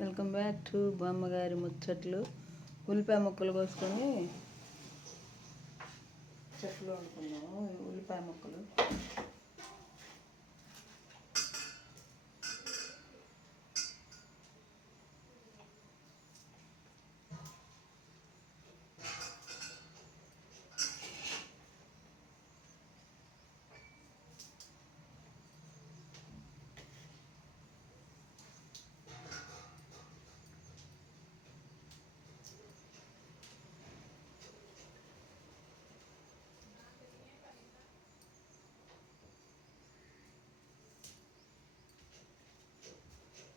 Welcome back to బామ్మగారి ముచ్చట్లు. ఉల్లిపాయ ముక్కలు కోసుకొని చెట్లు వండుకున్నాము ఉల్లిపాయ ముక్కలు.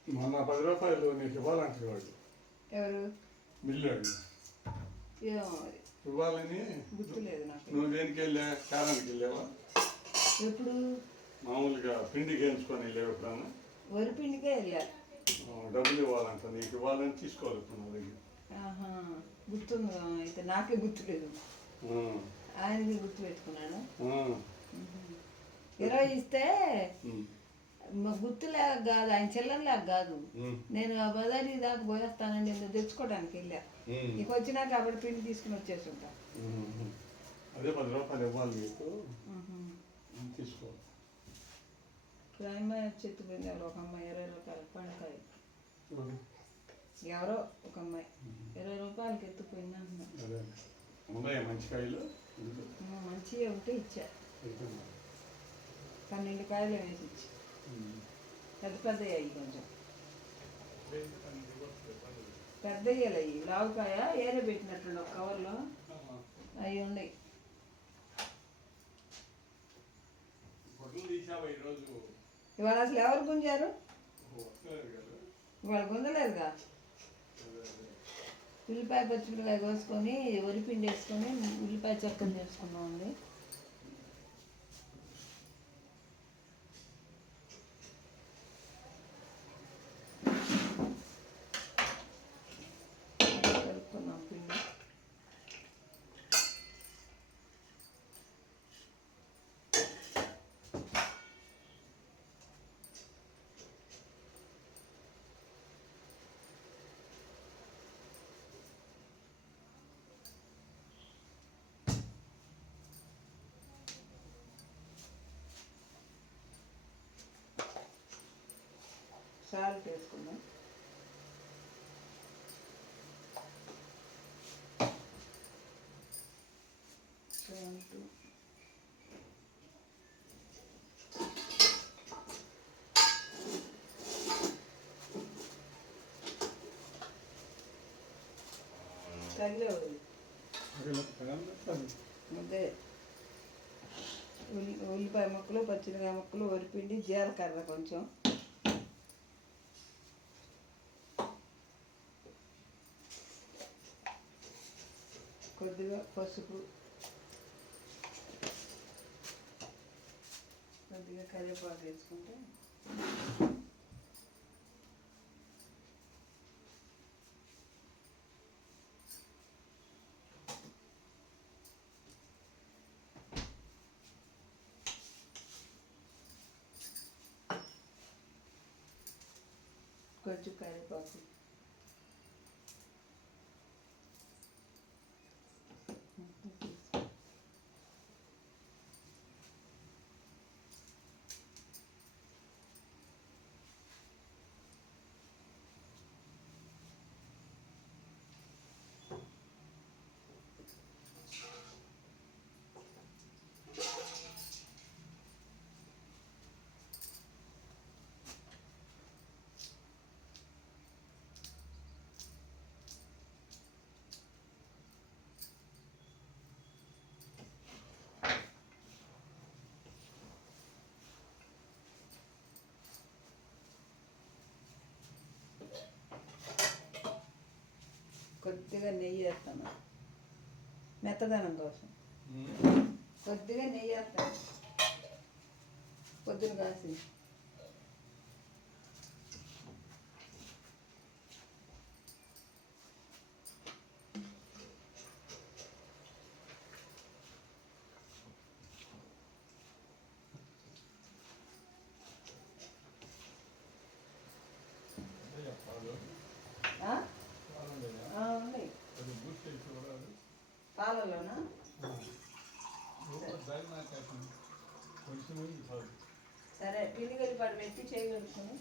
మొన్న పది రూపాయలు నీకు ఇవ్వాలంటే వాడు. ఎవరు? మిల్లాడు. ఏమో మరి ఇవ్వాలని గుర్తులేదు నాకు. నువ్వు దేనికి వెళ్ళా? కారానికి వెళ్ళావా? ఎప్పుడు? మామూలుగా పిండికి వేయించుకొని వెళ్ళావు ఎప్పుడన్నా వరిపిండికే వెళ్ళా. ఆ, డబ్బులు ఇవ్వాలంట. నీకు ఇవ్వాలని తీసుకోవాలి ఇప్పుడు నా దగ్గర. ఆహా గుర్తుంది అయితే. నాకే గుర్తులేదు. ఆ, ఆయనకి గుర్తు పెట్టుకున్నాను. ఆ, ఇరవై ఇస్తే ఉమ్, మా గుర్తులేక కాదు ఆయన చిల్లరలేక కాదు. నేను బజారీ దాకా పోయేస్తానని నేను తెచ్చుకోవడానికి వెళ్ళా. నీకు వచ్చినాక అప్పుడు పిండి తీసుకుని వచ్చేసి ఉంటా ఉమ్, ఉమ్. అదే పది రూపాయలు ఇవ్వాలి తీసుకో. ఇప్పుడు అమ్మాయి ఎవరో ఒక అమ్మాయి ఇరవై రూపాయలు పండుకాయ. ఎవరో ఒక అమ్మాయి. ఇరవై రూపాయలకి ఎత్తుపోయింది మంచి కాయలు? మంచిగా ఉంటే ఇచ్చా? పన్నెండు కాయలు వేసి ఇచ్చి. పెద్ద పెద్ద అయ్యి కొంచెం. పెద్ద అయ్యి లావుకాయ ఏరే పెట్టినట్టుండి ఒక కవర్లో. అవి ఉన్నాయి. ఇవాళ అసలు ఎవరు గుంజారు? ఇవాళ గుంజలేదుగా? ఉల్లిపాయ పచ్చిమిరకాయ కోసుకొని వరిపిండి వేసుకొని ఉల్లిపాయ చక్కలు చేసుకున్నామండి కలుపుకున్నాం పిండి సాల్ట్ వేసుకుందాం సాల్ట్ ఉల్లి ఉల్లిపాయ ముక్కలు పచ్చిమిరకాయ ముక్కలు వరిపిండి జీలకర్ర కొంచెం. కొద్దిగా పసుపు కొద్దిగా కరివేపాకు వేసుకుంటే కొంచెం కరివేపాకు కొద్దిగా నెయ్యి వేస్తాను. మెత్తదనం కోసం. కొద్దిగా నెయ్యి వేస్తాను. పొద్దున కాసి సరే పిండి కలిపాడు పెట్టి చేయగలుగుతాను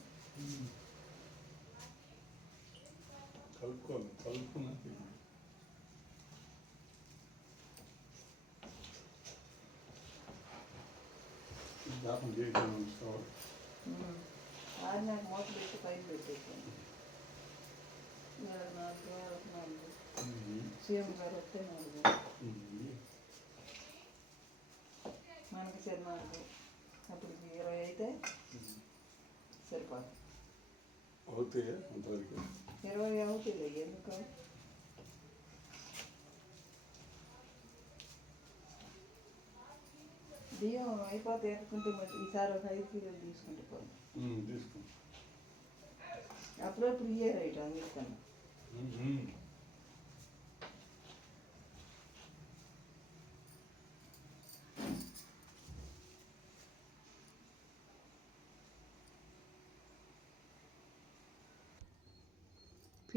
కలుపుకోవాలి కలుపుకున్నా. దాపం ఆరు నాకు మూత పెట్టి పైన పెట్టేసాను నాలుగు నాలుగు. సీఎం గారు వస్తే నాలుగు. మనకి నాలుగు అప్పుడు ఇరవై అయితే సరిపోదు. అవుతాయి అంతవరకు? ఇరవై అవుతుంది ఎందుకు? బియ్యం అయిపోతే ఎత్తుకుంటే మరి ఈసారి ఒక ఐదు కిలోలు తీసుకుంటే పోదు అప్పుడప్పుడు ఇయ్యే రైట్ అందుకని.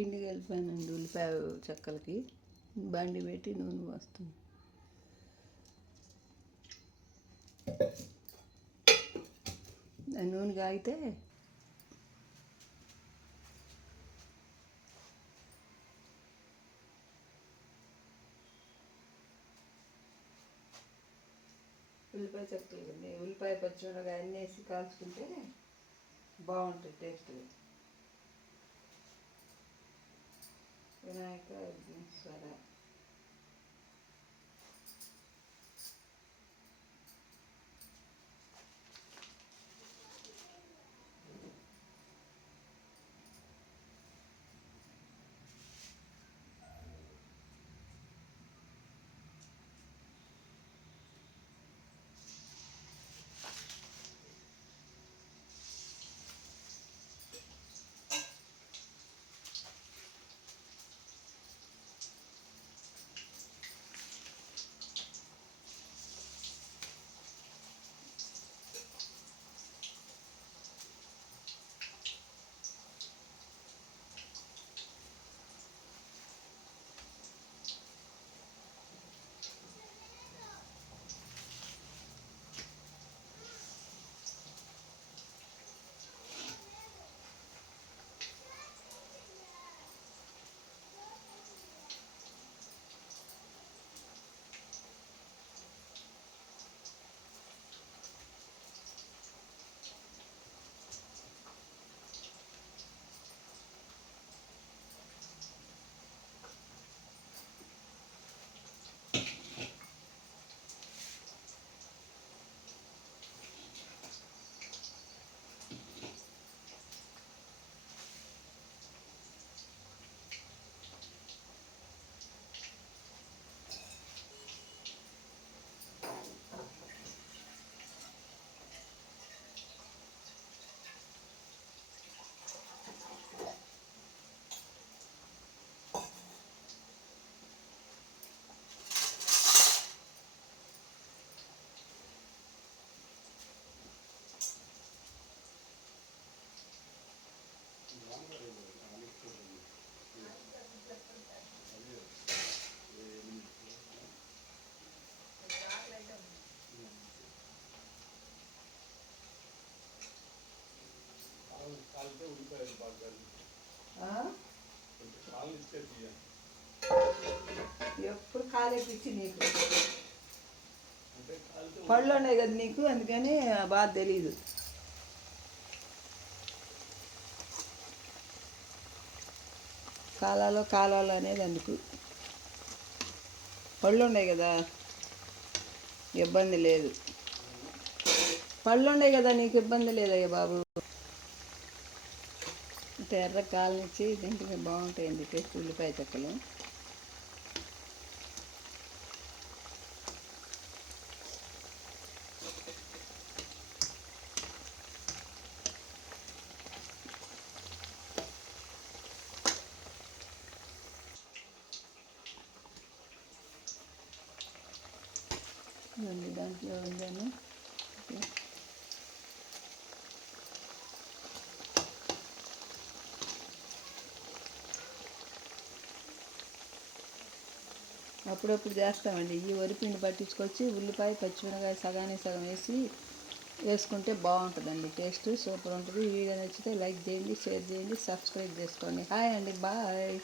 పిండి కలిపానండి ఉల్లిపాయ చెక్కలకి. బండి పెట్టి నూనె వస్తుంది నూనె కాగితే ఉల్లిపాయ చెక్కలు ఉల్లిపాయ పచ్చిమిరపకాయ అన్నీ వేసి కాల్చుకుంటే బాగుంటుంది టేస్ట్గా ವಿನಾಯಕ ವಿಘ್ನೇಶ್ವರ ఎప్పుడు కాలేపిచ్చి నీకు? పళ్ళు ఉన్నాయి కదా నీకు అందుకని ఆ బాధ తెలీదు. కాలాలో కాలాలో అనేది అందుకు. పళ్ళు ఉన్నాయి కదా ఇబ్బంది లేదు. పళ్ళు ఉన్నాయి కదా నీకు ఇబ్బంది లేదయ్యా బాబు అంటే ఎర్ర కాలనిచ్చి దీంట్లో బాగుంటాయండి టేస్ట్ ఉల్లిపాయ చెక్కలు దాంట్లో ఉందాను. అప్పుడప్పుడు చేస్తామండి. ఈ వరిపిండి పట్టించుకొచ్చి ఉల్లిపాయ పచ్చిమిరకాయ సగానే సగం వేసి వేసుకుంటే బాగుంటుందండి. టేస్ట్ సూపర్ ఉంటుంది. ఈ వీడియో నచ్చితే లైక్ చేయండి షేర్ చేయండి సబ్స్క్రైబ్ చేసుకోండి. హాయ్ అండి. బాయ్.